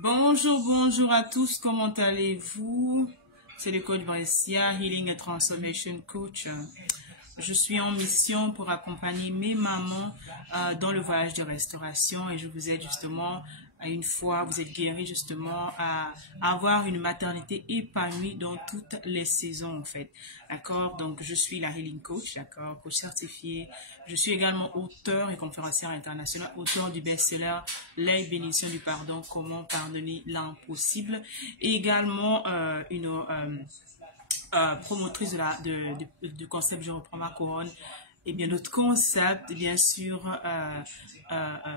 Bonjour, bonjour à tous, comment allez-vous? C'est le coach Brescia, Healing and Transformation Coach. Je suis en mission pour accompagner mes mamans dans le voyage de restauration et je vous aide justement à une fois, vous êtes guéris justement à avoir une maternité épanouie dans toutes les saisons en fait. D'accord? Donc je suis la Healing Coach, d'accord? Coach certifié. Je suis également auteur et conférencière internationale, auteur du best-seller Les bénédictions du pardon, comment pardonner l'impossible. Et également promotrice du concept Je reprends ma couronne et bien d'autres concepts, bien sûr,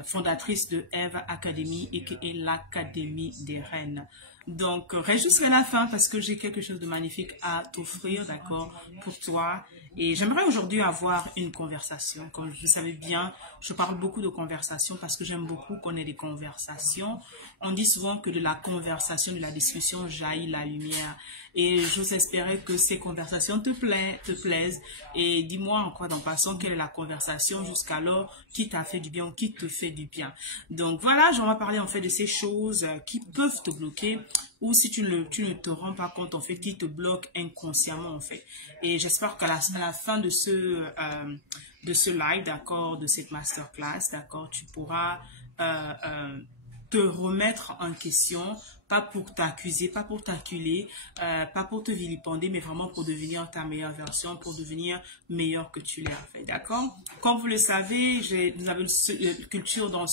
fondatrice de Eve Academy et l'Académie des Reines. Donc, reste jusqu'à la fin parce que j'ai quelque chose de magnifique à t'offrir, d'accord, pour toi. Et j'aimerais aujourd'hui avoir une conversation. Comme vous savez bien, je parle beaucoup de conversation parce que j'aime beaucoup qu'on ait des conversations. On dit souvent que de la conversation, de la discussion jaillit la lumière. Et j'ose espérer que ces conversations te plaisent. Et dis-moi encore en passant quelle est la conversation jusqu'alors qui t'a fait du bien ou qui te fait du bien. Donc voilà, j'en vais parler en fait de ces choses qui peuvent te bloquer ou si tu ne te rends pas compte en fait qui te bloquent inconsciemment en fait. Et j'espère qu'à la fin de ce live, d'accord, de cette masterclass, d'accord, tu pourras te remettre en question, pas pour t'accuser, pas pour t'acculer, pas pour te vilipender, mais vraiment pour devenir ta meilleure version, pour devenir meilleur que tu l'es en fait, d'accord? Comme vous le savez, nous avons une culture dans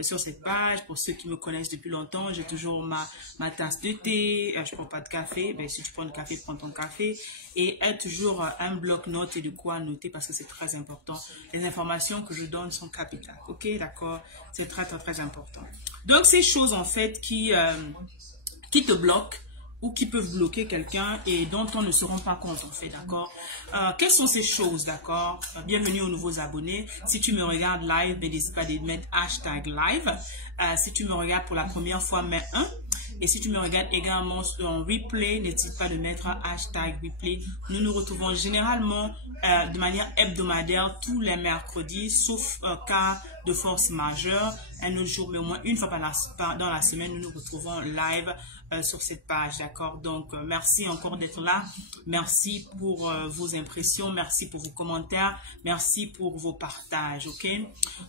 sur cette page. Pour ceux qui me connaissent depuis longtemps, j'ai toujours ma tasse de thé, je prends pas de café, ben, si tu prends du café, prends ton café, et toujours un bloc-notes et de quoi noter parce que c'est très important. Les informations que je donne sont capitales, ok, d'accord? C'est très, très, très important. Donc, ces choses, en fait, qui te bloquent ou qui peuvent bloquer quelqu'un et dont on ne se rend pas compte, en fait, d'accord? Quelles sont ces choses, d'accord? Bienvenue aux nouveaux abonnés. Si tu me regardes live, n'hésite pas de mettre #live. Si tu me regardes pour la première fois, mets 1. Et si tu me regardes également en replay, n'hésite pas de mettre #replay. Nous nous retrouvons généralement de manière hebdomadaire tous les mercredis, sauf cas de force majeure. Un autre jour, mais au moins une fois dans la semaine, nous nous retrouvons live sur cette page, d'accord? Donc, merci encore d'être là. Merci pour vos impressions. Merci pour vos commentaires. Merci pour vos partages, ok?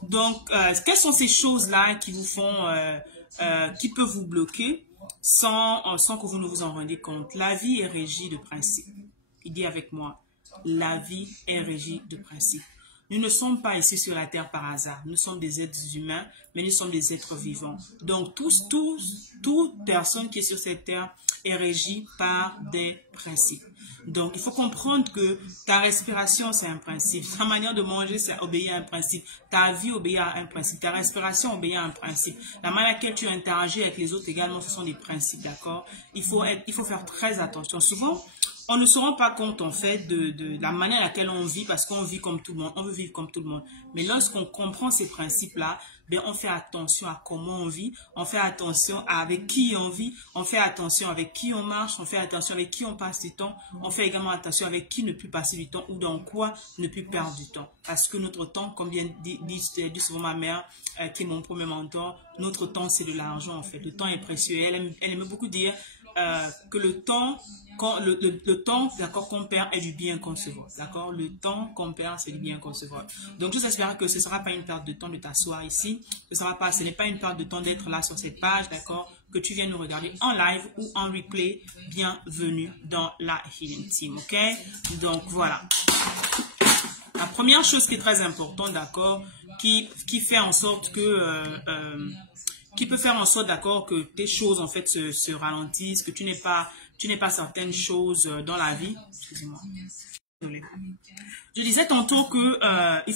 Donc, quelles sont ces choses-là qui vous font, qui peuvent vous bloquer sans que vous ne vous en rendiez compte? La vie est régie de principes. Il dit avec moi, la vie est régie de principes. Nous ne sommes pas ici sur la terre par hasard. Nous sommes des êtres humains, mais nous sommes des êtres vivants. Donc, toute personne qui est sur cette terre est régie par des principes. Donc, il faut comprendre que ta respiration, c'est un principe. Ta manière de manger, c'est obéir à un principe. Ta vie obéit à un principe. Ta respiration obéit à un principe. La manière à laquelle tu interagis avec les autres également, ce sont des principes, d'accord? Il faut faire très attention. Souvent, on ne se rend pas compte en fait de la manière à laquelle on vit parce qu'on vit comme tout le monde, on veut vivre comme tout le monde. Mais lorsqu'on comprend ces principes-là, ben on fait attention à comment on vit, on fait attention avec qui on vit, on fait attention avec qui on marche, on fait attention avec qui on passe du temps, on fait également attention avec qui ne plus passer du temps ou dans quoi ne plus perdre du temps. Parce que notre temps, comme bien dit souvent ma mère, qui est mon premier mentor, notre temps c'est de l'argent en fait. Le temps est précieux. Elle aime beaucoup dire que le temps d'accord, qu'on perd est du bien concevoir. D'accord, le temps qu'on perd, c'est du bien concevoir. Donc, j'espère que ce ne sera pas une perte de temps de t'asseoir ici. Ce n'est pas une perte de temps d'être là sur cette page, d'accord, que tu viens nous regarder en live ou en replay. Bienvenue dans la Healing Team, ok? Donc, voilà. La première chose qui est très importante, d'accord, qui fait en sorte que... qui peut faire en sorte, d'accord, que tes choses, en fait, se ralentissent, que tu n'aies pas certaines choses dans la vie. Excusez-moi. Je disais tantôt que il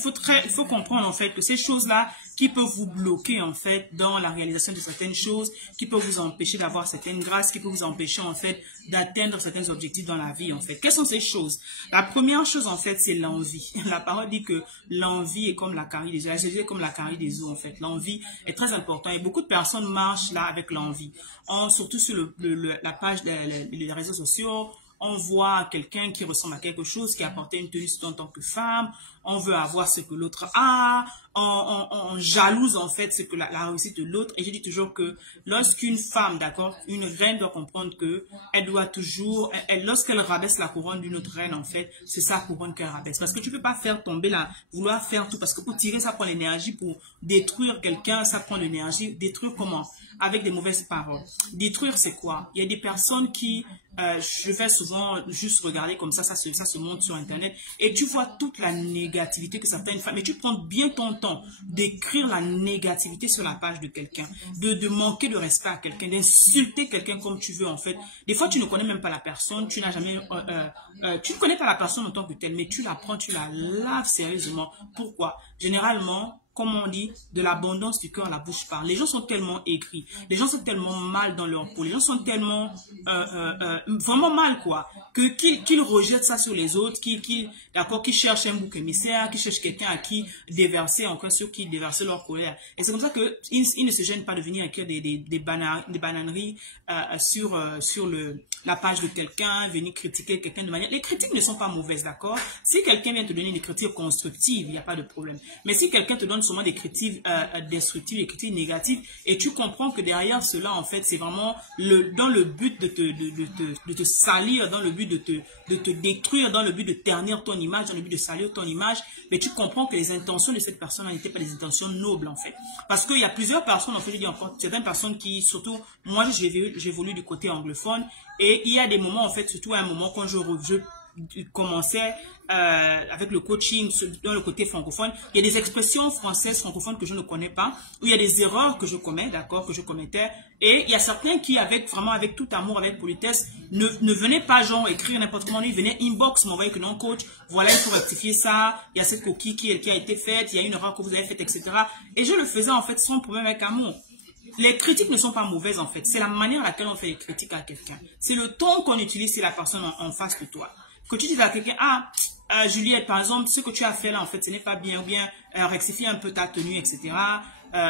faut comprendre en fait que ces choses-là qui peuvent vous bloquer en fait dans la réalisation de certaines choses, qui peuvent vous empêcher d'avoir certaines grâces, qui peuvent vous empêcher en fait d'atteindre certains objectifs dans la vie en fait. Quelles sont ces choses? La première chose en fait, c'est l'envie. La parole dit que l'envie est comme la carie des os, c'est comme la carie des os en fait. L'envie est très importante et beaucoup de personnes marchent là avec l'envie. Surtout sur la page les réseaux sociaux. On voit quelqu'un qui ressemble à quelque chose, qui a porté une tenue en tant que femme. on veut avoir ce que l'autre a, on jalouse en fait ce que la réussite de l'autre. Et je dis toujours que lorsqu'une femme, d'accord, une reine doit comprendre que elle doit toujours, lorsqu'elle rabaisse la couronne d'une autre reine, en fait, c'est sa couronne qu'elle rabaisse. Parce que tu peux pas faire tomber vouloir faire tout, parce que pour tirer, ça prend l'énergie, pour détruire quelqu'un, ça prend l'énergie. Détruire comment? Avec des mauvaises paroles. Détruire, c'est quoi? Il y a des personnes qui, je vais souvent juste regarder comme ça se montre sur Internet, et tu vois toute la négativité que certaines femmes, et tu prends bien ton temps d'écrire la négativité sur la page de quelqu'un, de manquer de respect à quelqu'un, d'insulter quelqu'un comme tu veux en fait. Des fois, tu ne connais même pas la personne, tu n'as jamais, tu ne connais pas la personne en tant que telle, mais tu la prends, tu la laves sérieusement. Pourquoi? Généralement, comme on dit, de l'abondance du cœur, la bouche parle. Les gens sont tellement aigris, les gens sont tellement mal dans leur peau, les gens sont tellement vraiment mal, quoi, qu'ils rejettent ça sur les autres, d'accord, qui cherchent un bouc émissaire, qui cherchent quelqu'un à qui déverser, encore sur qui déverser leur colère. Et c'est comme ça qu'ils ne se gênent pas de venir écrire des bananeries sur la page de quelqu'un, venir critiquer quelqu'un de manière... Les critiques ne sont pas mauvaises, d'accord? Si quelqu'un vient te donner des critiques constructives, il n'y a pas de problème. Mais si quelqu'un te donne seulement des critiques destructives, des critiques négatives, et tu comprends que derrière cela, en fait, c'est vraiment dans le but de te salir, dans le but de te détruire, dans le but de ternir ton image, dans le but de salir ton image, mais tu comprends que les intentions de cette personne n'étaient pas des intentions nobles, en fait. Parce qu'il y a plusieurs personnes, en fait, je dis encore, certaines personnes qui, surtout, moi, j'évolue du côté anglophone, et il y a des moments, en fait, surtout à un moment quand je commençais avec le coaching dans le côté francophone, il y a des expressions françaises francophones que je ne connais pas, où il y a des erreurs que je commets, d'accord, que je commettais, et il y a certains qui, vraiment avec tout amour, avec politesse, ne venaient pas genre écrire n'importe comment, ils venaient inbox, m'envoyer que non coach, voilà, il faut rectifier ça, il y a cette coquille qui a été faite, il y a une erreur que vous avez faite, etc. Et je le faisais en fait sans problème, avec amour. Les critiques ne sont pas mauvaises en fait, c'est la manière à laquelle on fait les critiques à quelqu'un. C'est le ton qu'on utilise si la personne en face de toi. Que tu dis à quelqu'un, Juliette, par exemple, ce que tu as fait là, en fait, ce n'est pas bien, ou bien rectifie un peu ta tenue, etc.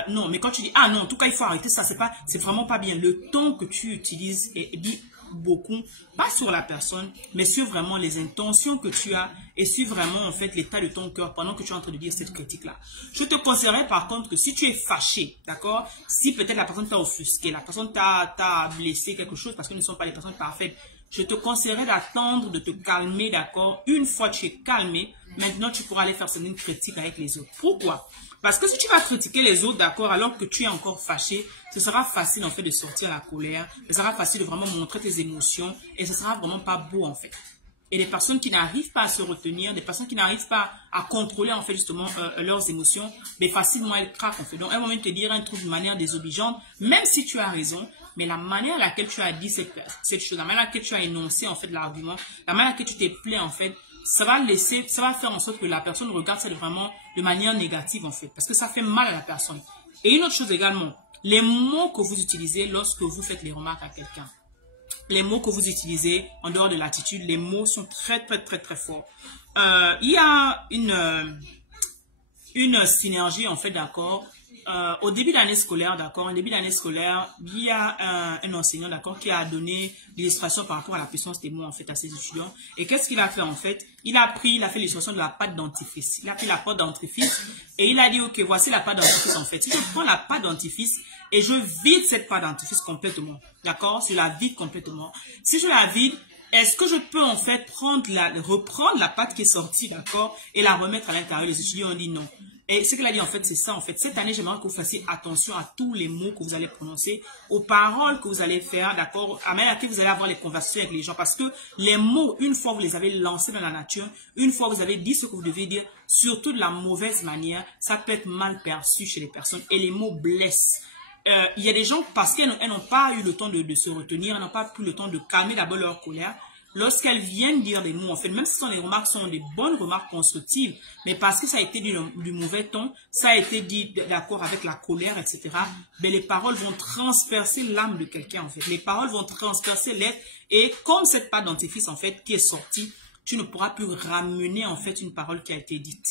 Non, mais quand tu dis, non, en tout cas, il faut arrêter ça, c'est vraiment pas bien. Le ton que tu utilises dit beaucoup, pas sur la personne, mais sur vraiment les intentions que tu as et sur vraiment, en fait, l'état de ton cœur pendant que tu es en train de dire cette critique-là. Je te conseillerais, par contre, que si tu es fâché, d'accord, si peut-être la personne t'a offusqué, la personne t'a blessé quelque chose, parce que nous ne sommes pas des personnes parfaites, je te conseillerais d'attendre, de te calmer, d'accord? Une fois que tu es calmé, maintenant tu pourras aller faire une critique avec les autres. Pourquoi? Parce que si tu vas critiquer les autres, d'accord, alors que tu es encore fâché, ce sera facile en fait de sortir la colère, ce sera facile de vraiment montrer tes émotions et ce sera vraiment pas beau en fait. Et des personnes qui n'arrivent pas à se retenir, des personnes qui n'arrivent pas à contrôler en fait justement leurs émotions, mais facilement elles craquent en fait. Donc elles vont même te dire un truc de manière désobligeante, même si tu as raison, mais la manière à laquelle tu as dit cette chose, la manière à laquelle tu as énoncé en fait l'argument, la manière à laquelle tu t'es plaint en fait, ça va faire en sorte que la personne regarde ça vraiment de manière négative en fait, parce que ça fait mal à la personne. Et une autre chose également, les mots que vous utilisez lorsque vous faites les remarques à quelqu'un. Les mots que vous utilisez en dehors de l'attitude, les mots sont très très très très forts. Il y a une synergie en fait, d'accord. Au début de l'année scolaire, d'accord, il y a un enseignant, d'accord, qui a donné l'illustration par rapport à la puissance des mots, en fait, à ses étudiants. Et qu'est-ce qu'il a fait, en fait? Il a fait l'illustration de la pâte dentifrice. Il a pris la pâte dentifrice et il a dit, ok, voici la pâte dentifrice, en fait. Si je prends la pâte dentifrice et je vide cette pâte dentifrice complètement, d'accord, je la vide complètement. Si je la vide, est-ce que je peux, en fait, reprendre la pâte qui est sortie, d'accord, et la remettre à l'intérieur? Les étudiants ont dit non. Et ce qu'elle a dit, en fait, c'est ça, en fait. Cette année, j'aimerais que vous fassiez attention à tous les mots que vous allez prononcer, aux paroles que vous allez faire, d'accord, à manière à qui vous allez avoir les conversations avec les gens. Parce que les mots, une fois que vous les avez lancés dans la nature, une fois que vous avez dit ce que vous devez dire, surtout de la mauvaise manière, ça peut être mal perçu chez les personnes. Et les mots blessent. Il y a des gens, parce qu'elles n'ont pas eu le temps de se retenir, elles n'ont pas pris le temps de calmer d'abord leur colère. Lorsqu'elles viennent dire des mots, en fait, même si les remarques sont des bonnes remarques constructives, mais parce que ça a été dit du mauvais ton, ça a été dit d'accord avec la colère, etc., ben les paroles vont transpercer l'âme de quelqu'un, en fait. Les paroles vont transpercer l'être, et comme cette pâte dentifrice, en fait, qui est sortie, tu ne pourras plus ramener, en fait, une parole qui a été dite.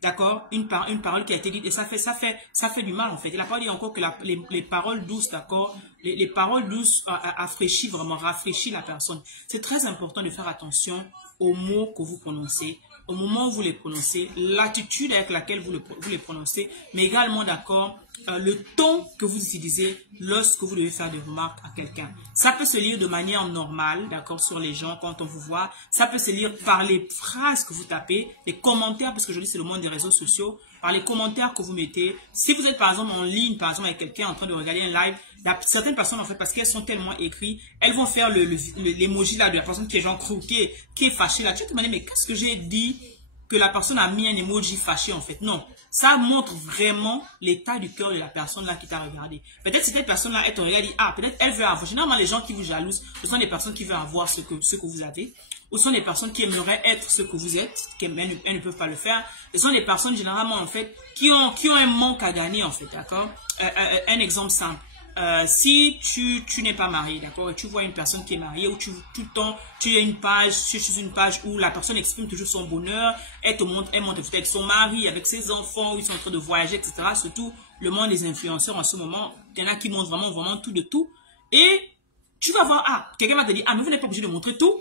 D'accord, une parole qui a été dite, et ça fait du mal en fait. Et la parole dit encore que les paroles douces, d'accord, les paroles douces rafraîchissent la personne. C'est très important de faire attention aux mots que vous prononcez, au moment où vous les prononcez, l'attitude avec laquelle vous les prononcez, mais également, d'accord, le ton que vous utilisez lorsque vous devez faire des remarques à quelqu'un. Ça peut se lire de manière normale, d'accord, sur les gens quand on vous voit. Ça peut se lire par les phrases que vous tapez, les commentaires, parce que je dis c'est le monde des réseaux sociaux, par les commentaires que vous mettez. Si vous êtes par exemple en ligne, par exemple avec quelqu'un en train de regarder un live, certaines personnes en fait, parce qu'elles sont tellement écrites, elles vont faire l'emoji là de la personne qui est genre croquée, qui est fâchée là. Tu vas te demander mais qu'est-ce que j'ai dit que la personne a mis un emoji fâché en fait? Non, ça montre vraiment l'état du cœur de la personne là qui t'a regardé. Peut-être cette personne là, elle te regarde et dit ah peut-être elle veut avoir. Généralement les gens qui vous jalousent, ce sont des personnes qui veulent avoir ce que vous avez. Ou ce sont des personnes qui aimeraient être ce que vous êtes, elles ne peuvent pas le faire. Ce sont des personnes généralement en fait qui ont un manque à gagner en fait, d'accord. Un exemple simple. Si tu n'es pas marié, d'accord, et tu vois une personne qui est mariée, ou tout le temps, tu as une page, tu es sur une page où la personne exprime toujours son bonheur, elle montre avec son mari, avec ses enfants, où ils sont en train de voyager, etc. Surtout le monde des influenceurs en ce moment, il y en a qui montrent vraiment tout de tout. Et tu vas voir, ah, quelqu'un va te dire, ah, mais vous n'êtes pas obligé de montrer tout.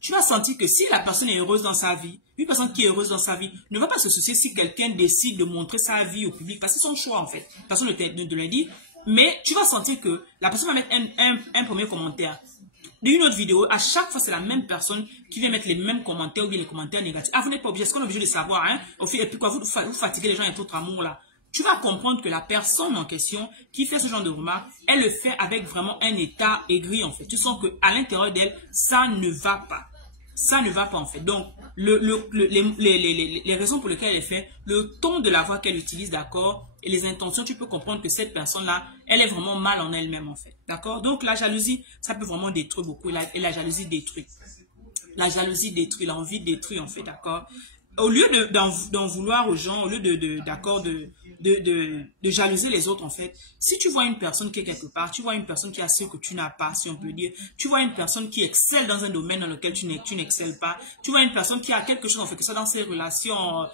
Tu vas sentir que si la personne est heureuse dans sa vie, une personne qui est heureuse dans sa vie ne va pas se soucier si quelqu'un décide de montrer sa vie au public, parce que c'est son choix en fait. Personne ne te l'a dit. Mais tu vas sentir que la personne va mettre un premier commentaire. D'une autre vidéo, à chaque fois, c'est la même personne qui vient mettre les mêmes commentaires ou bien les commentaires négatifs. Ah, vous n'êtes pas obligé, est-ce qu'on est obligé de savoir, hein? Et puis quoi, vous fatiguez les gens avec votre amour là. Tu vas comprendre que la personne en question qui fait ce genre de remarques, elle le fait avec vraiment un état aigri en fait. Tu sens qu'à l'intérieur d'elle, ça ne va pas. Ça ne va pas en fait. Donc, les raisons pour lesquelles elle est faite, le ton de la voix qu'elle utilise, d'accord, et les intentions, tu peux comprendre que cette personne-là, elle est vraiment mal en elle-même en fait. D'accord? Donc, la jalousie, ça peut vraiment détruire beaucoup. Et la jalousie détruit. La jalousie détruit, l'envie détruit en fait, d'accord? Au lieu d'en vouloir aux gens, au lieu de jalouser les autres en fait, si tu vois une personne qui est quelque part, tu vois une personne qui a ce que tu n'as pas, si on peut dire, tu vois une personne qui excelle dans un domaine dans lequel tu n'excelles pas, tu vois une personne qui a quelque chose en fait, que ça dans ses relations,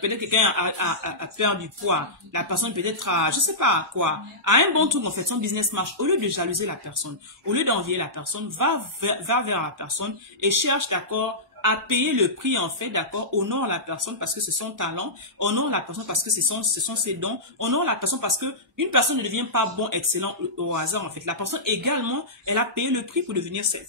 peut-être quelqu'un a peur du poids, la personne peut-être a, je sais pas quoi, a un bon truc en fait, son business marche, au lieu de jalouser la personne, au lieu d'envier la personne, va vers la personne et cherche d'accord à payer le prix en fait, d'accord, honore la personne parce que c'est son talent, honore la personne parce que ce sont ses dons, honore la personne parce que une personne ne devient pas bon, excellent au hasard en fait. La personne également, elle a payé le prix pour devenir cette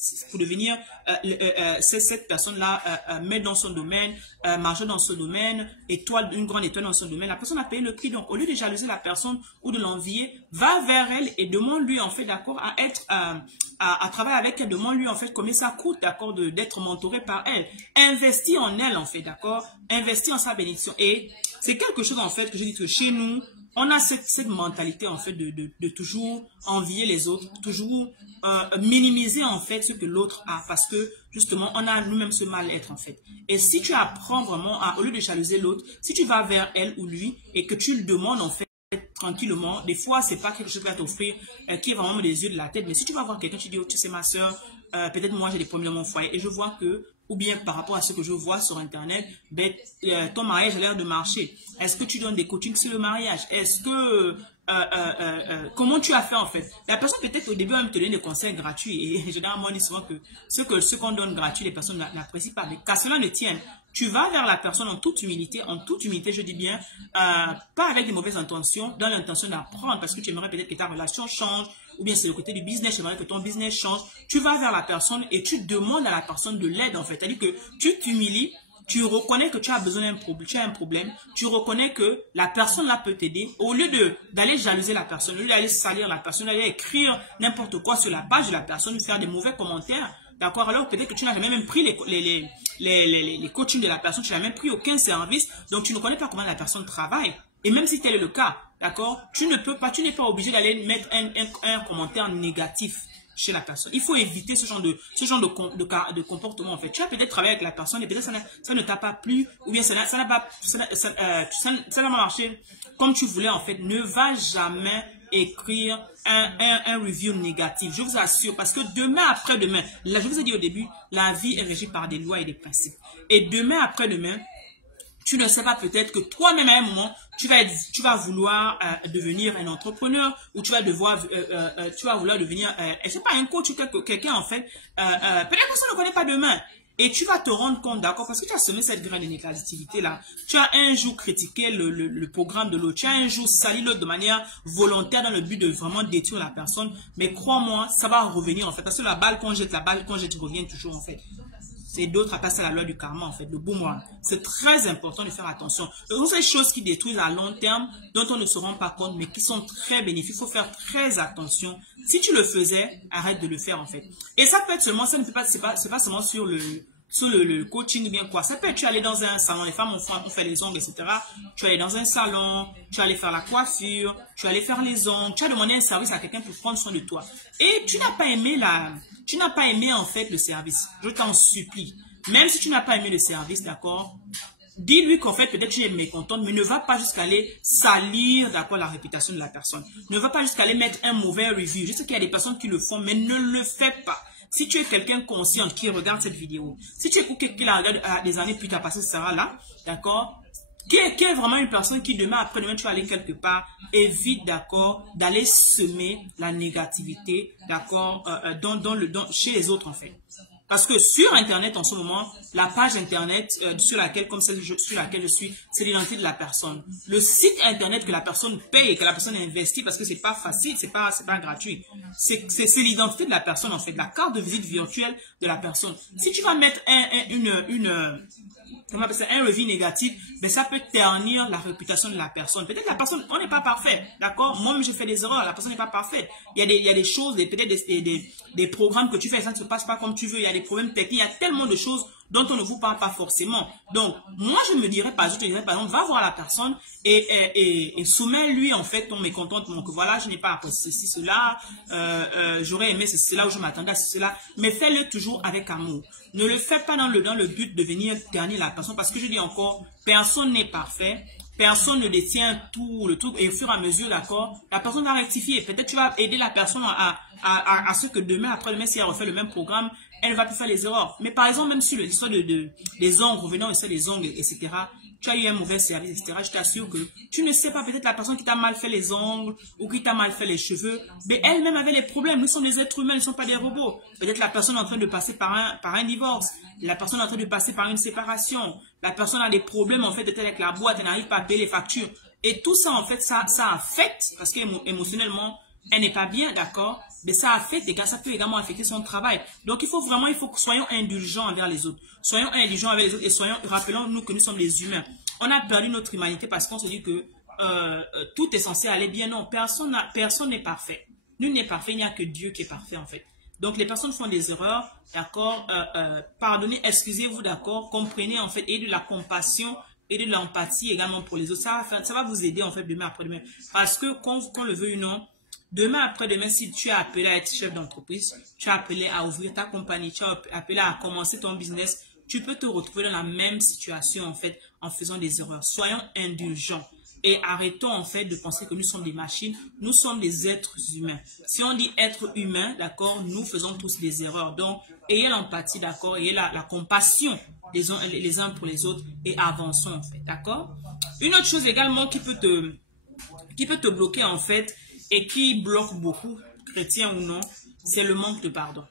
personne-là, mettre dans son domaine, marcher dans ce domaine, une grande étoile dans son domaine. La personne a payé le prix. Donc, au lieu de jalouser la personne ou de l'envier, va vers elle et demande-lui en fait, d'accord, à travailler avec elle, demande-lui en fait combien ça coûte, d'accord, d'être mentoré par elle. Investis en elle en fait, d'accord, investis en sa bénédiction. Et c'est quelque chose en fait que je dis que chez nous, on a cette mentalité en fait de toujours envier les autres, toujours minimiser en fait ce que l'autre a parce que justement on a nous-mêmes ce mal-être en fait. Et si tu apprends vraiment au lieu de jalouser l'autre, si tu vas vers elle ou lui et que tu le demandes en fait tranquillement, des fois c'est pas quelque chose qui va t'offrir qui est vraiment des yeux de la tête, mais si tu vas voir quelqu'un, tu dis oh, tu sais ma soeur, peut-être moi j'ai des problèmes dans mon foyer et je vois que ou bien par rapport à ce que je vois sur internet, ben, ton mariage a l'air de marcher. Est-ce que tu donnes des coachings sur le mariage? Est-ce que comment tu as fait en fait? La personne peut-être au début même te donne des conseils gratuits et généralement on dit souvent que ce qu'on donne gratuit, les personnes n'apprécient pas. Mais qu'à cela ne tienne, tu vas vers la personne en toute humilité je dis bien, pas avec des mauvaises intentions, dans l'intention d'apprendre parce que tu aimerais peut-être que ta relation change, ou bien c'est le côté du business, tu aimerais que ton business change. Tu vas vers la personne et tu demandes à la personne de l'aide en fait. C'est-à-dire que tu t'humilies, tu reconnais que tu as besoin d'un problème, tu as un problème, tu reconnais que la personne là peut t'aider. Au lieu d'aller jalouser la personne, au lieu d'aller salir la personne, d'aller écrire n'importe quoi sur la page de la personne, faire des mauvais commentaires, d'accord, alors peut-être que tu n'as jamais même pris les coachings de la personne, tu n'as même pris aucun service, donc tu ne connais pas comment la personne travaille. Et même si tel est le cas, d'accord, tu n'es pas obligé d'aller mettre un commentaire négatif chez la personne. Il faut éviter ce genre de comportement en fait. Tu as peut-être travaillé avec la personne et peut-être ça ne t'a pas plu ou bien ça n'a pas marché comme tu voulais en fait. Ne va jamais écrire un review négatif. Je vous assure parce que demain après-demain, là je vous ai dit au début, la vie est régie par des lois et des principes. Et demain après-demain, tu ne sais pas peut-être que toi-même à un moment, tu vas vouloir devenir un entrepreneur ou tu vas vouloir devenir, je sais pas, un coach ou quelqu'un en fait. Peut-être que ça ne connaît pas demain. Et tu vas te rendre compte, d'accord, parce que tu as semé cette graine de négativité là. Tu as un jour critiqué le programme de l'autre. Tu as un jour sali l'autre de manière volontaire dans le but de vraiment détruire la personne. Mais crois-moi, ça va revenir en fait. Parce que la balle qu'on jette, revient toujours en fait. C'est d'autres attaquent à la loi du karma, en fait, le boomerang. C'est très important de faire attention. Ce sont ces choses qui détruisent à long terme, dont on ne se rend pas compte, mais qui sont très bénéfiques. Il faut faire très attention. Si tu le faisais, arrête de le faire, en fait. Et ça peut être seulement, ça ne peut pas, c'est pas seulement sur le coaching ou bien quoi. Ça peut être, tu aller dans un salon, les femmes on fait les ongles, etc. Tu aller dans un salon, tu aller faire la coiffure, tu aller faire les ongles, tu as demandé un service à quelqu'un pour prendre soin de toi. Et tu n'as pas aimé en fait le service. Je t'en supplie. Même si tu n'as pas aimé le service, d'accord, dis-lui qu'en fait, peut-être tu es mécontente, mais ne va pas jusqu'à aller salir, d'accord, la réputation de la personne. Ne va pas jusqu'à aller mettre un mauvais review. Je sais qu'il y a des personnes qui le font, mais ne le fais pas. Si tu es quelqu'un conscient qui regarde cette vidéo, si tu es quelqu'un qui la regarde des années plus tard, parce que ça sera là, d'accord, qui est vraiment une personne qui demain, après-demain, tu vas aller quelque part, évite, d'accord, d'aller semer la négativité, d'accord, chez les autres, en fait. Parce que sur Internet, en ce moment, la page Internet sur laquelle, comme celle sur laquelle je suis, c'est l'identité de la personne. Le site Internet que la personne paye, que la personne investit, parce que c'est pas facile, c'est pas gratuit. C'est l'identité de la personne, en fait, la carte de visite virtuelle de la personne. Si tu vas mettre un review négatif, ben ça peut ternir la réputation de la personne. Peut-être la personne, on n'est pas parfait, d'accord? Moi-même, je fais des erreurs, la personne n'est pas parfaite. Il y a des choses, peut-être des programmes que tu fais, ça ne se passe pas comme tu veux. Il y a des problèmes techniques, il y a tellement de choses dont on ne vous parle pas forcément. Donc, moi, je me dirais, par exemple, va voir la personne et soumets-lui, en fait, ton mécontentement. Que voilà, je n'ai pas apprécié ceci, cela, j'aurais aimé ceci, cela, ou je m'attendais à ceci, cela. Mais fais-le toujours avec amour. Ne le fais pas dans le but de venir ternir la personne, parce que je dis encore, personne n'est parfait. Personne ne détient tout le truc et au fur et à mesure, d'accord, la personne va rectifier. Peut-être tu vas aider la personne à ce que demain, après-demain, si elle refait le même programme, elle va plus faire les erreurs. Mais par exemple, même sur l'histoire des ongles, revenant sur les ongles, etc., tu as eu un mauvais service, etc., je t'assure que tu ne sais pas, peut-être la personne qui t'a mal fait les ongles ou qui t'a mal fait les cheveux, mais elle-même avait les problèmes. Nous sommes des êtres humains, nous ne sommes pas des robots. Peut-être la personne est en train de passer par un divorce, la personne est en train de passer par une séparation, la personne a des problèmes, en fait, peut-être avec la boîte, elle n'arrive pas à payer les factures. Et tout ça, en fait, ça affecte, parce qu'émotionnellement, elle n'est pas bien, d'accord? Mais ça affecte, et ça peut également affecter son travail. Donc, il faut que soyons indulgents envers les autres. Soyons indulgents envers les autres et rappelons-nous que nous sommes des humains. On a perdu notre humanité parce qu'on se dit que tout est censé aller bien. Non, personne n'est parfait. Nul n'est parfait, il n'y a que Dieu qui est parfait, en fait. Donc, les personnes font des erreurs, d'accord? Pardonnez, excusez-vous, d'accord? Comprenez, en fait, et de la compassion et de l'empathie également pour les autres. Ça va vous aider, en fait, demain après-demain. Parce que, qu'on le veuille ou non, demain après-demain, si tu es appelé à être chef d'entreprise, tu es appelé à ouvrir ta compagnie, tu es appelé à commencer ton business, tu peux te retrouver dans la même situation, en fait, en faisant des erreurs. Soyons indulgents. Et arrêtons en fait de penser que nous sommes des machines, nous sommes des êtres humains. Si on dit être humain, d'accord, nous faisons tous des erreurs. Donc, ayez l'empathie, d'accord, ayez la compassion les uns pour les autres et avançons en fait, d'accord. Une autre chose également qui peut te bloquer en fait et qui bloque beaucoup, chrétiens ou non, c'est le manque de pardon.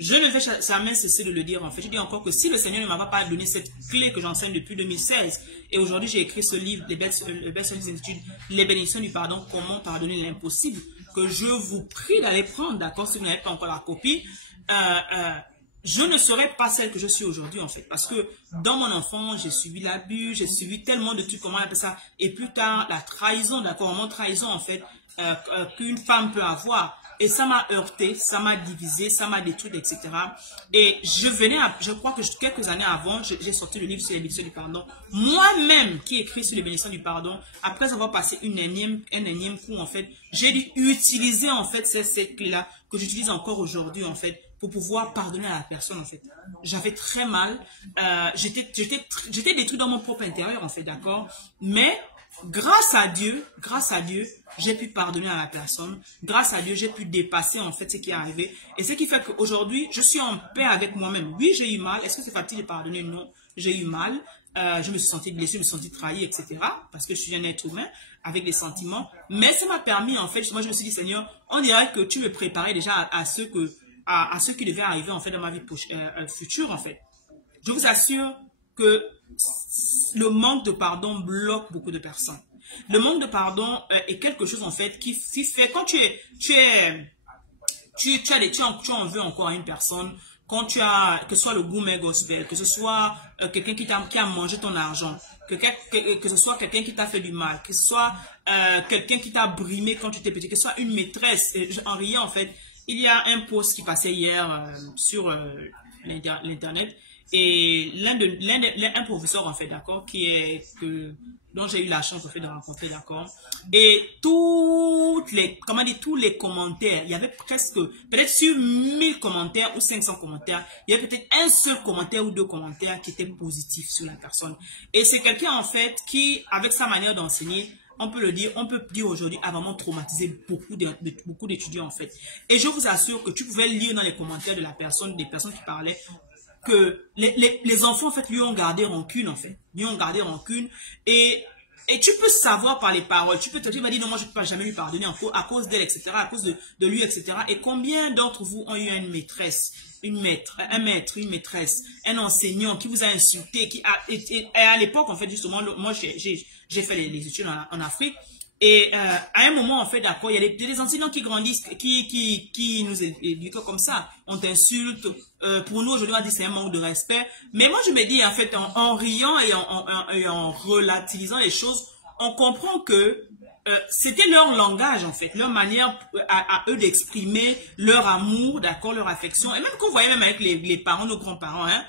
Je ne vais jamais cesser de le dire en fait. Je dis encore que si le Seigneur ne m'a pas donné cette clé que j'enseigne depuis 2016, et aujourd'hui j'ai écrit ce livre, les bénédictions du pardon, comment pardonner l'impossible, que je vous prie d'aller prendre, d'accord, si vous n'avez pas encore la copie, je ne serais pas celle que je suis aujourd'hui en fait. Parce que dans mon enfance, j'ai subi l'abus, j'ai subi tellement de trucs, comment on appelle ça, et plus tard, la trahison, d'accord, vraiment trahison en fait, qu'une femme peut avoir. Et ça m'a heurté, ça m'a divisé, ça m'a détruit, etc. Et je crois que quelques années avant, j'ai sorti le livre sur les bénédictions du pardon. Moi-même, qui écris sur les bénédictions du pardon, après avoir passé un énième coup, en fait, j'ai dû utiliser, en fait, cette clé-là, que j'utilise encore aujourd'hui, en fait, pour pouvoir pardonner à la personne, en fait. J'avais très mal, j'étais détruit dans mon propre intérieur, en fait, d'accord? Mais, grâce à Dieu, j'ai pu pardonner à la personne. Grâce à Dieu, j'ai pu dépasser en fait ce qui est arrivé. Et ce qui fait qu'aujourd'hui, je suis en paix avec moi-même. Oui, j'ai eu mal. Est-ce que c'est facile de pardonner? Non, j'ai eu mal. Je me suis senti blessé, je me suis senti trahi, etc. Parce que je suis un être humain avec des sentiments. Mais ça m'a permis en fait, moi je me suis dit, Seigneur, on dirait que tu me préparais déjà à ce qui devait arriver en fait dans ma vie future en fait. Je vous assure que le manque de pardon bloque beaucoup de personnes. Le manque de pardon est quelque chose en fait qui fait quand tu en veux encore à une personne, quand tu as, que ce soit le gourmet gospel, que ce soit quelqu'un qui a mangé ton argent, que ce soit quelqu'un qui t'a fait du mal, que ce soit quelqu'un qui t'a brimé quand tu étais petit, que ce soit une maîtresse. En riant en fait, il y a un post qui passait hier sur l'internet. Et un professeur, en fait, d'accord, dont j'ai eu la chance, en fait, de rencontrer, d'accord. Et tous les commentaires, il y avait presque, peut-être sur 1000 commentaires ou 500 commentaires, il y avait peut-être un seul commentaire ou deux commentaires qui étaient positifs sur la personne. Et c'est quelqu'un, en fait, qui, avec sa manière d'enseigner, on peut dire aujourd'hui, a vraiment traumatisé beaucoup d'étudiants, en fait. Et je vous assure que tu pouvais lire dans les commentaires de des personnes qui parlaient, que les enfants, en fait, lui ont gardé rancune, en fait. Lui ont gardé rancune. Et tu peux savoir par les paroles. Tu vas dire, non, moi, je ne peux pas jamais lui pardonner à cause d'elle, etc., à cause de lui, etc. Et combien d'entre vous ont eu une maîtresse, une maîtresse, un enseignant qui vous a insulté, et à l'époque, en fait, justement, moi, j'ai fait les études en Afrique. Et à un moment, en fait, d'accord, il y a des enseignants qui grandissent, qui nous éduquent comme ça. On t'insulte. Pour nous, aujourd'hui, on dit c'est un manque de respect. Mais moi, je me dis, en fait, en riant et en relativisant les choses, on comprend que c'était leur langage, en fait, leur manière à eux d'exprimer leur amour, d'accord, leur affection. Et même qu'on voyait même avec les parents, nos grands-parents, hein,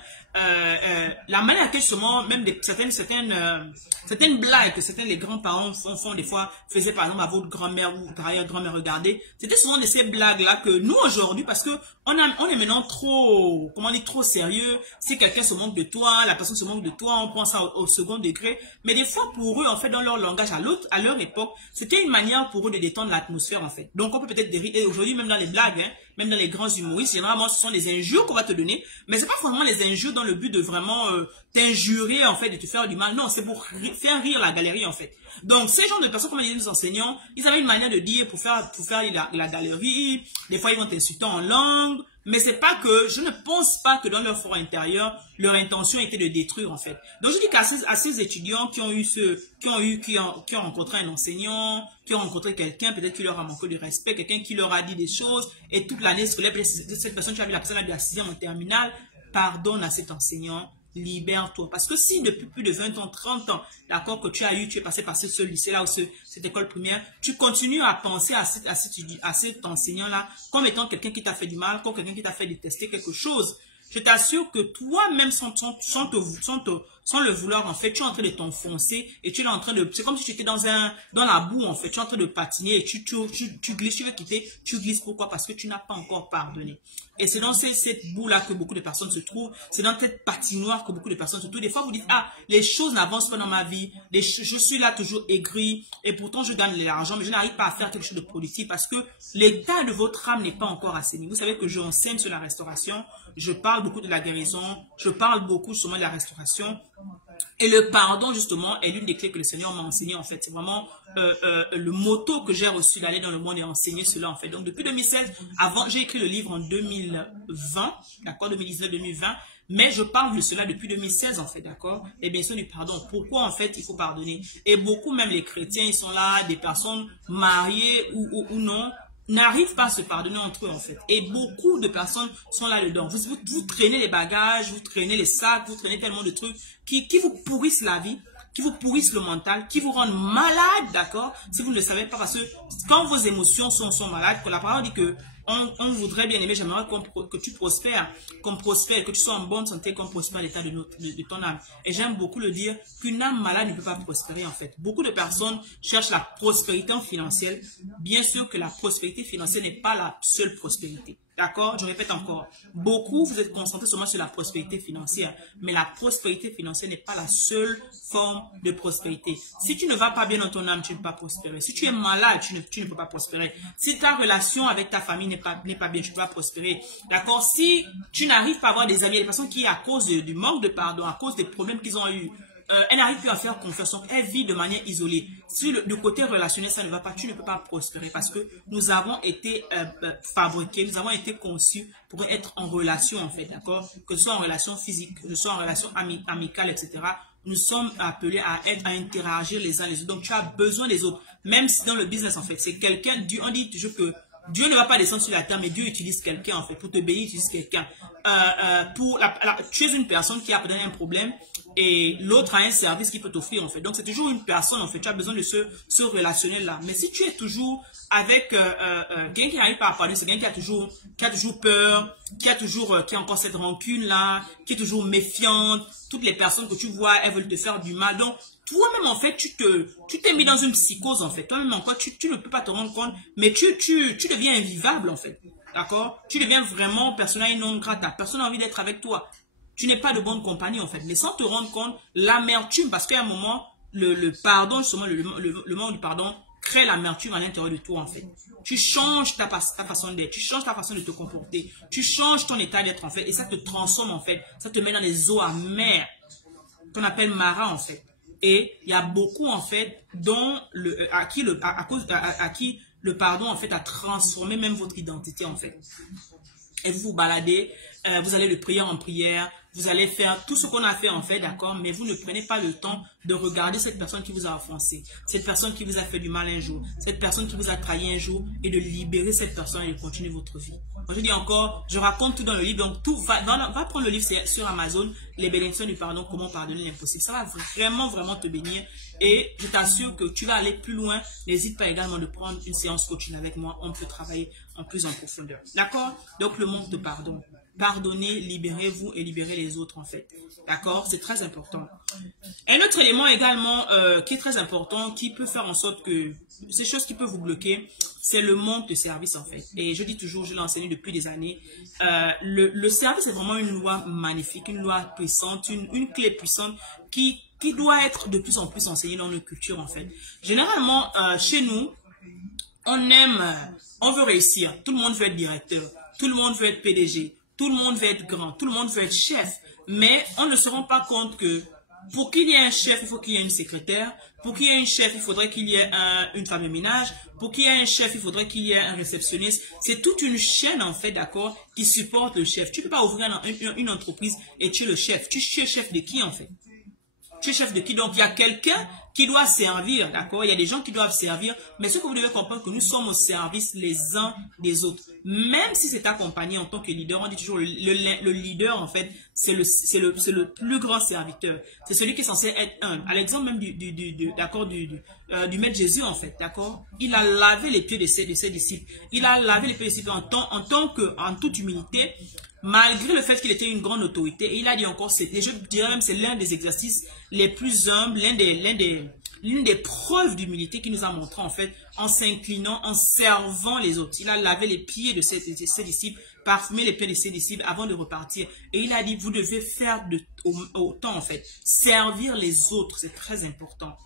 la manière à laquelle justement même certaines blagues que les grands-parents font des fois, faisaient par exemple à votre grand-mère ou arrière-grand-mère, regardez, c'était souvent de ces blagues-là que nous aujourd'hui, parce que on est maintenant trop, comment dire, trop sérieux. Si quelqu'un se moque de toi, la personne se moque de toi, on prend ça au second degré. Mais des fois pour eux, en fait, dans leur langage, à leur époque, c'était une manière pour eux de détendre l'atmosphère, en fait. Donc on peut peut-être et aujourd'hui même dans les blagues, hein, même dans les grands humoristes, généralement ce sont des injures qu'on va te donner, mais c'est pas vraiment les injures dans le but de vraiment t'injurer, en fait, de te faire du mal. Non, c'est pour faire rire la galerie, en fait. Donc ces gens de personnes, comme les enseignants, ils avaient une manière de dire pour faire la galerie. Des fois ils vont t'insulter en langue. Mais c'est pas que, je ne pense pas que dans leur fort intérieur, leur intention était de détruire, en fait. Donc, je dis à ces étudiants qui ont rencontré un enseignant, qui ont rencontré quelqu'un, peut-être qui leur a manqué de respect, quelqu'un qui leur a dit des choses, et toute l'année scolaire, peut-être cette personne, tu as vu la personne de la 6e en terminale, pardonne à cet enseignant, libère-toi. Parce que si depuis plus de 20 ans, 30 ans, d'accord, que tu es passé par ce lycée-là ou cette école primaire, tu continues à penser à cet enseignant-là comme étant quelqu'un qui t'a fait du mal, comme quelqu'un qui t'a fait détester quelque chose, je t'assure que toi-même, sans le vouloir, en fait, tu es en train de t'enfoncer et tu es en train de... C'est comme si tu étais dans la boue, en fait. Tu es en train de patiner et tu glisses, tu veux quitter, tu glisses. Pourquoi? Parce que tu n'as pas encore pardonné. Et c'est dans cette boue-là que beaucoup de personnes se trouvent. C'est dans cette patinoire que beaucoup de personnes se trouvent. Des fois, vous dites, ah, les choses n'avancent pas dans ma vie. Je suis là toujours aigri et pourtant je gagne de l'argent, mais je n'arrive pas à faire quelque chose de productif parce que l'état de votre âme n'est pas encore assaini. Vous savez que j'enseigne sur la restauration. Je parle beaucoup de la guérison, je parle beaucoup justement de la restauration. Et le pardon, justement, est l'une des clés que le Seigneur m'a enseigné, en fait. C'est vraiment le motto que j'ai reçu d'aller dans le monde et enseigner cela, en fait. Donc, depuis 2016, j'ai écrit le livre en 2020, d'accord, 2019-2020. Mais je parle de cela depuis 2016, en fait, d'accord? Et bien sûr, du pardon. Pourquoi, en fait, il faut pardonner? Et beaucoup, même les chrétiens, ils sont là, des personnes mariées ou non, n'arrivent pas à se pardonner entre eux, en fait. Et beaucoup de personnes sont là-dedans. Vous traînez les bagages, vous traînez les sacs, vous traînez tellement de trucs qui vous pourrissent la vie, qui vous pourrissent le mental, qui vous rendent malade, d'accord? Si vous ne le savez pas, parce que quand vos émotions sont malades, que la parole dit que on voudrait bien aimer, j'aimerais que tu prospères, qu'on prospère, que tu sois en bonne santé, qu'on prospère l'état de ton âme. Et j'aime beaucoup le dire, qu'une âme malade ne peut pas prospérer, en fait. Beaucoup de personnes cherchent la prospérité financière. Bien sûr que la prospérité financière n'est pas la seule prospérité. D'accord? Je répète encore. Beaucoup, vous êtes concentrés seulement sur la prospérité financière. Mais la prospérité financière n'est pas la seule forme de prospérité. Si tu ne vas pas bien dans ton âme, tu ne peux pas prospérer. Si tu es malade, tu ne peux pas prospérer. Si ta relation avec ta famille n'est pas bien, tu ne peux pas prospérer. D'accord? Si tu n'arrives pas à avoir des amis, des personnes qui, à cause du manque de pardon, à cause des problèmes qu'ils ont eu, elle n'arrive plus à faire confiance, donc elle vit de manière isolée. Si du côté relationnel, ça ne va pas, tu ne peux pas prospérer parce que nous avons été fabriqués, nous avons été conçus pour être en relation en fait, d'accord? Que ce soit en relation physique, que ce soit en relation amicale, etc. Nous sommes appelés à interagir les uns les autres. Donc tu as besoin des autres, même si dans le business en fait, c'est quelqu'un, on dit toujours que Dieu ne va pas descendre sur la terre, mais Dieu utilise quelqu'un en fait. Pour te bénir, il utilise quelqu'un. Tu es une personne qui a peut-être un problème et l'autre a un service qu'il peut t'offrir en fait. Donc c'est toujours une personne en fait. Tu as besoin de ce relationnel là. Mais si tu es toujours avec quelqu'un qui n'arrive pas à parler, c'est quelqu'un qui a toujours peur, qui a encore cette rancune là, qui est toujours méfiante. Toutes les personnes que tu vois, elles veulent te faire du mal. Donc toi-même, en fait, tu t'es mis dans une psychose, en fait. Toi-même, encore, tu ne peux pas te rendre compte, mais tu deviens invivable, en fait. D'accord? Tu deviens vraiment persona non grata. Personne n'a envie d'être avec toi. Tu n'es pas de bonne compagnie, en fait. Mais sans te rendre compte, l'amertume, parce qu'à un moment, le pardon, justement, le moment du pardon, crée l'amertume à l'intérieur de toi, en fait. Tu changes ta façon d'être, tu changes ta façon de te comporter, tu changes ton état d'être, en fait, et ça te transforme, en fait. Ça te met dans des eaux amères, qu'on appelle marin, en fait. Et il y a beaucoup, en fait, à qui le pardon, en fait, a transformé même votre identité, en fait. Et vous vous baladez, vous allez de prière en prière, vous allez faire tout ce qu'on a fait, en fait, d'accord, mais vous ne prenez pas le temps de regarder cette personne qui vous a offensé, cette personne qui vous a fait du mal un jour, cette personne qui vous a trahi un jour, et de libérer cette personne et de continuer votre vie. Moi, je dis encore, je raconte tout dans le livre, donc tout va prendre le livre sur Amazon, les bénédictions du pardon, comment pardonner l'impossible. Ça va vraiment, vraiment te bénir. Et je t'assure que tu vas aller plus loin. N'hésite pas également de prendre une séance coaching avec moi. On peut travailler en plus en profondeur. D'accord? Donc, le manque de pardon. Pardonnez, libérez-vous et libérez les autres, en fait. D'accord? C'est très important. Un autre élément également qui est très important, qui peut faire en sorte que ces choses qui peuvent vous bloquer, c'est le manque de service, en fait. Et je dis toujours, je l'ai enseigné depuis des années, le service est vraiment une loi magnifique, une loi puissante, une clé puissante qui doit être de plus en plus enseignée dans nos cultures, en fait. Généralement, chez nous, on veut réussir. Tout le monde veut être directeur, tout le monde veut être PDG, tout le monde veut être grand, tout le monde veut être chef. Mais on ne se rend pas compte que pour qu'il y ait un chef, il faut qu'il y ait une secrétaire. Pour qu'il y ait un chef, il faudrait qu'il y ait une femme de ménage. Pour qu'il y ait un chef, il faudrait qu'il y ait un réceptionniste. C'est toute une chaîne, en fait, d'accord, qui supporte le chef. Tu ne peux pas ouvrir une entreprise et tu es le chef. Tu es chef de qui, en fait? Tu es chef de qui? Donc, il y a quelqu'un qui doit servir, d'accord? Il y a des gens qui doivent servir. Mais ce que vous devez comprendre, que nous sommes au service les uns des autres. Même si c'est ta compagnie en tant que leader, on dit toujours le leader, en fait, c'est le plus grand serviteur. C'est celui qui est censé être humble. À l'exemple même du maître Jésus, en fait, d'accord? Il a lavé les pieds de ses disciples. Il a lavé les pieds des disciples en toute humilité, malgré le fait qu'il était une grande autorité. Et il a dit encore, je dirais même, c'est l'un des exercices les plus humbles, l'une des preuves d'humilité qu'il nous a montré, en fait, en s'inclinant, en servant les autres. Il a lavé les pieds de ses disciples, parfumé les pieds de ses disciples avant de repartir. Et il a dit, vous devez faire autant, en fait. Servir les autres, c'est très important.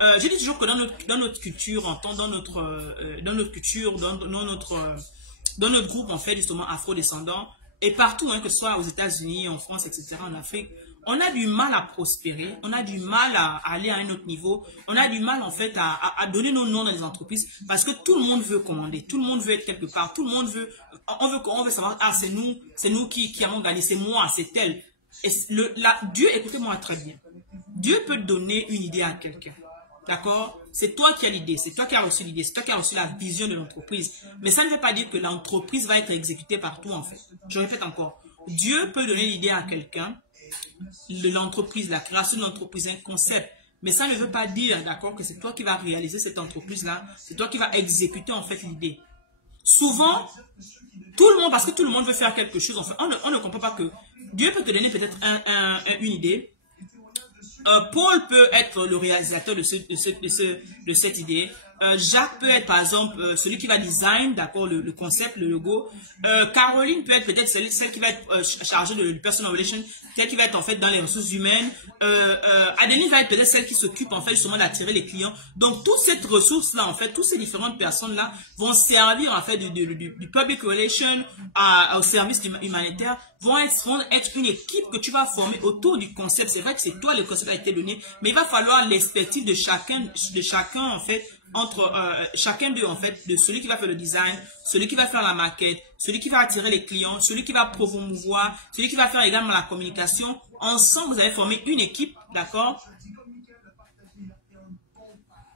Je dis toujours que dans notre culture, dans notre culture, dans notre groupe, en fait, justement, afro-descendants, et partout, hein, que ce soit aux États-Unis, en France, etc., en Afrique, on a du mal à prospérer, on a du mal à aller à un autre niveau, on a du mal, en fait, à donner nos noms dans les entreprises, parce que tout le monde veut commander, tout le monde veut être quelque part, tout le monde veut, on veut savoir, ah, c'est nous qui avons gagné, c'est moi, c'est elle. Et Dieu, écoutez-moi très bien, Dieu peut donner une idée à quelqu'un. D'accord? C'est toi qui as l'idée, c'est toi qui as reçu l'idée, c'est toi qui as reçu la vision de l'entreprise. Mais ça ne veut pas dire que l'entreprise va être exécutée partout, en fait. Je répète encore. Dieu peut donner l'idée à quelqu'un, l'entreprise, la création de l'entreprise, un concept. Mais ça ne veut pas dire, d'accord, que c'est toi qui vas réaliser cette entreprise-là, c'est toi qui vas exécuter, en fait, l'idée. Souvent, parce que tout le monde veut faire quelque chose, en fait, on ne comprend pas que Dieu peut te donner peut-être une idée. Paul peut être le réalisateur de cette idée. Jacques peut être, par exemple, celui qui va design, d'accord, le concept, le logo. Caroline peut être peut-être celle qui va être chargée de personal relation, celle qui va être en fait dans les ressources humaines. Adeline va être peut-être celle qui s'occupe en fait justement d'attirer les clients. Donc, toute cette ressource-là, en fait, toutes ces différentes personnes-là vont servir en fait du public relation au service humanitaire, vont être une équipe que tu vas former autour du concept. C'est vrai que c'est toi, le concept a été donné, mais il va falloir l'expertise de chacun en fait, entre chacun d'eux en fait, de celui qui va faire le design, celui qui va faire la maquette, celui qui va attirer les clients, celui qui va promouvoir, celui qui va faire également la communication. Ensemble, vous allez former une équipe, d'accord?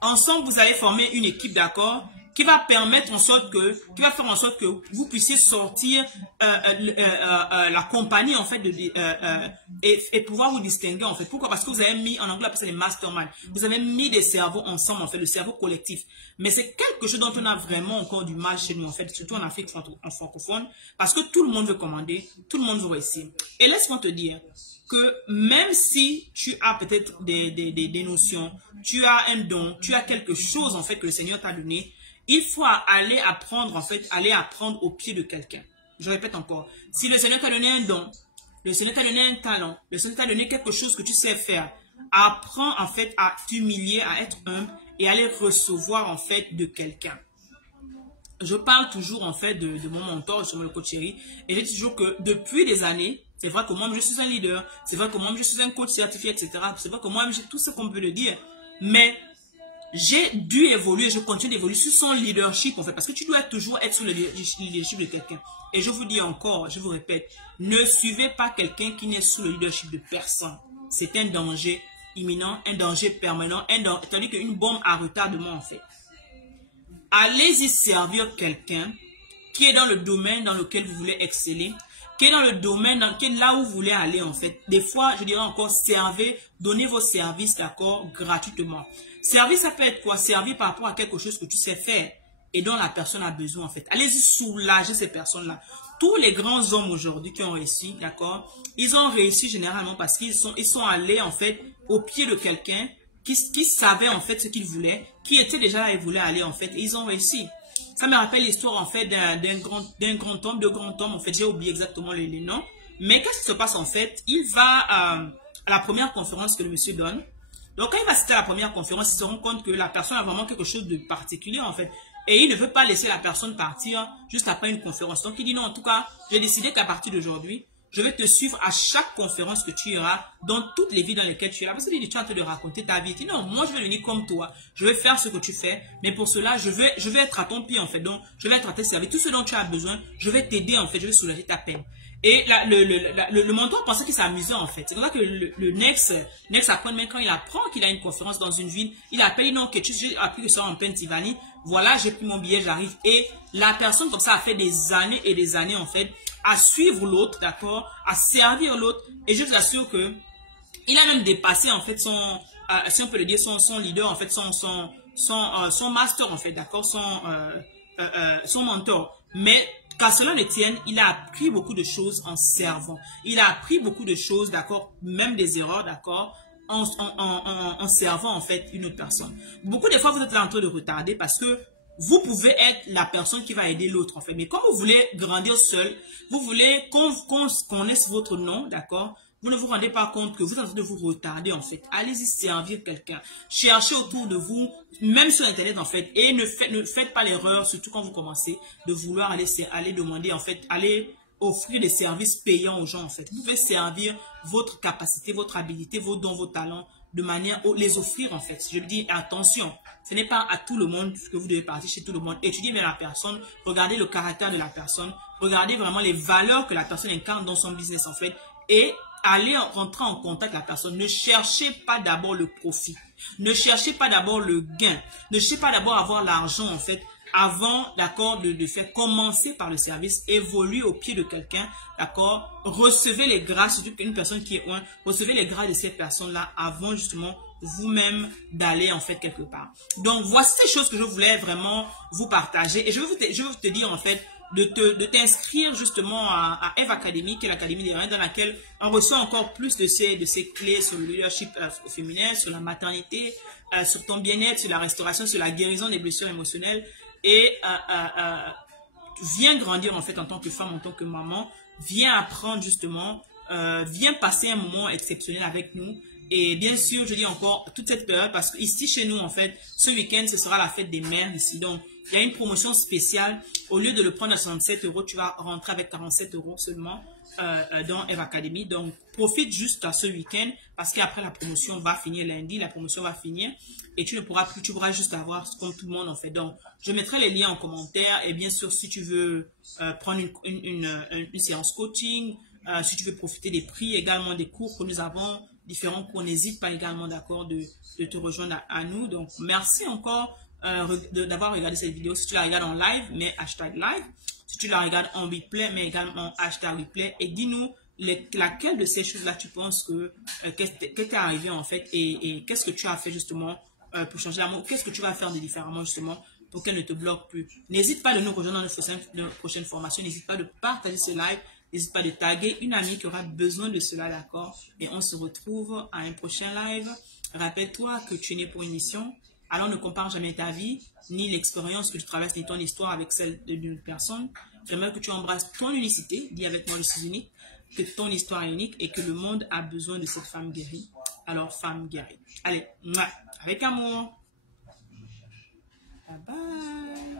Ensemble, vous allez former une équipe, d'accord, qui va permettre en sorte que, qui va faire en sorte que vous puissiez sortir la compagnie en fait et pouvoir vous distinguer en fait. Pourquoi? Parce que vous avez mis, en anglais, c'est les masterminds. Vous avez mis des cerveaux ensemble en fait, le cerveau collectif. Mais c'est quelque chose dont on a vraiment encore du mal chez nous en fait, surtout en Afrique francophone, parce que tout le monde veut commander, tout le monde veut réussir. Et laisse-moi te dire que même si tu as peut-être des notions, tu as un don, tu as quelque chose en fait que le Seigneur t'a donné, il faut aller apprendre en fait, aller apprendre au pied de quelqu'un. Je répète encore, si le Seigneur t'a donné un don, le Seigneur t'a donné un talent, le Seigneur t'a donné quelque chose que tu sais faire, apprends en fait à t'humilier, à être humble et à aller recevoir en fait de quelqu'un. Je parle toujours en fait de mon mentor, sur le coach Chéri, et je dis toujours que depuis des années, c'est vrai que moi je suis un leader, c'est vrai que moi je suis un coach certifié, etc. C'est vrai que moi j'ai tout ce qu'on peut le dire, mais j'ai dû évoluer, je continue d'évoluer sur son leadership en fait, parce que tu dois toujours être sur le leadership de quelqu'un. Et je vous dis encore, je vous répète, ne suivez pas quelqu'un qui n'est sous le leadership de personne. C'est un danger imminent, un danger permanent, tandis qu'une bombe à retardement en fait. Allez-y servir quelqu'un qui est dans le domaine dans lequel vous voulez exceller, qui est dans le domaine, qui est là où vous voulez aller en fait. Des fois, je dirais encore, servez, donnez vos services, d'accord, gratuitement. Service, ça peut être quoi? Servir par rapport à quelque chose que tu sais faire et dont la personne a besoin en fait. Allez-y soulager ces personnes-là. Tous les grands hommes aujourd'hui qui ont réussi, d'accord, ils ont réussi généralement parce qu'ils sont allés en fait au pied de quelqu'un qui savait en fait ce qu'il voulait, qui était déjà là et voulait aller en fait, et ils ont réussi. Ça me rappelle l'histoire en fait d'un grand homme, de grands hommes, en fait, j'ai oublié exactement les noms, mais qu'est-ce qui se passe en fait? Il va à la première conférence que le monsieur donne. Donc quand il va citer à la première conférence, il se rend compte que la personne a vraiment quelque chose de particulier en fait. Et il ne veut pas laisser la personne partir juste après une conférence. Donc il dit non, en tout cas, j'ai décidé qu'à partir d'aujourd'hui, je vais te suivre à chaque conférence que tu iras, dans toutes les vies dans lesquelles tu es là. Parce que tu es en train de raconter ta vie. Il dit non, moi je vais venir comme toi. Je vais faire ce que tu fais. Mais pour cela, je vais être à ton pied en fait. Donc, je vais être à tes services. Tout ce dont tu as besoin, je vais t'aider en fait. Je vais soulager ta peine. Et le mentor pensait qu'il s'amusait en fait. C'est comme ça que le next après-demain, quand il apprend qu'il a une conférence dans une ville, il appelle, non, que j'ai appris que ça en Pennsylvanie. Voilà, j'ai pris mon billet, j'arrive. Et la personne comme ça a fait des années et des années en fait à suivre l'autre, d'accord, à servir l'autre. Et je vous assure que il a même dépassé en fait son, si on peut le dire, son leader en fait, son master en fait, d'accord, son mentor. Mais qu'à cela ne tienne, il a appris beaucoup de choses en servant. Il a appris beaucoup de choses, d'accord, même des erreurs, d'accord, en servant en fait une autre personne. Beaucoup de fois, vous êtes là en train de retarder parce que vous pouvez être la personne qui va aider l'autre en fait. Mais quand vous voulez grandir seul, vous voulez qu'on connaisse votre nom, d'accord, vous ne vous rendez pas compte que vous êtes en train de vous retarder en fait. Allez-y servir quelqu'un. Cherchez autour de vous, même sur Internet en fait. Et ne faites pas l'erreur, surtout quand vous commencez, de vouloir aller demander en fait, aller offrir des services payants aux gens en fait. Vous pouvez servir votre capacité, votre habilité, vos dons, vos talents, de manière à les offrir en fait. Je dis attention, ce n'est pas à tout le monde que vous devez partir chez tout le monde. Étudiez bien la personne, regardez le caractère de la personne, regardez vraiment les valeurs que la personne incarne dans son business en fait, et allez rentrer en contact avec la personne. Ne cherchez pas d'abord le profit, ne cherchez pas d'abord le gain, ne cherchez pas d'abord avoir l'argent en fait, avant, d'accord, de faire commencer par le service, évoluer au pied de quelqu'un, d'accord, recevez les grâces, surtout une personne qui est loin, recevez les grâces de cette personne-là avant justement vous-même d'aller en fait quelque part. Donc, voici ces choses que je voulais vraiment vous partager et je vais te dire en fait de t'inscrire justement à Eve Academy, qui est l'Académie des reines, dans laquelle on reçoit encore plus de ces clés sur le leadership au féminin, sur la maternité, sur ton bien-être, sur la restauration, sur la guérison des blessures émotionnelles. Et viens grandir en fait en tant que femme, en tant que maman. Viens apprendre justement, viens passer un moment exceptionnel avec nous. Et bien sûr, je dis encore toute cette période parce que ici chez nous en fait, ce week-end ce sera la fête des mères ici. Donc il y a une promotion spéciale. Au lieu de le prendre à 67 €, tu vas rentrer avec 47 € seulement dans Eve Academy. Donc profite juste à ce week-end parce qu'après la promotion va finir lundi, la promotion va finir et tu ne pourras plus, tu pourras juste avoir comme tout le monde en fait. Donc je mettrai les liens en commentaire et bien sûr si tu veux prendre une séance coaching, si tu veux profiter des prix également des cours que nous avons, différents cours, n'hésite pas également d'accord de te rejoindre à nous. Donc merci encore d'avoir regardé cette vidéo. Si tu la regardes en live, mets hashtag live. Si tu la regardes en replay, mets également hashtag replay. Et dis-nous laquelle de ces choses-là tu penses que t'est arrivé en fait et qu'est-ce que tu as fait justement pour changer l'amour. Qu'est-ce que tu vas faire de différemment justement pour qu'elle ne te bloque plus. N'hésite pas de nous rejoindre dans nos prochaines formations. N'hésite pas de partager ce live. N'hésite pas de taguer une amie qui aura besoin de cela, d'accord? Et on se retrouve à un prochain live. Rappelle-toi que tu es né pour une mission. Alors ne compare jamais ta vie, ni l'expérience que tu traverses, ni ton histoire avec celle d'une personne. J'aimerais que tu embrasses ton unicité. Dis avec moi, je suis unique. Que ton histoire est unique et que le monde a besoin de cette femme guérie. Alors, femme guérie. Allez, avec amour. Bye bye.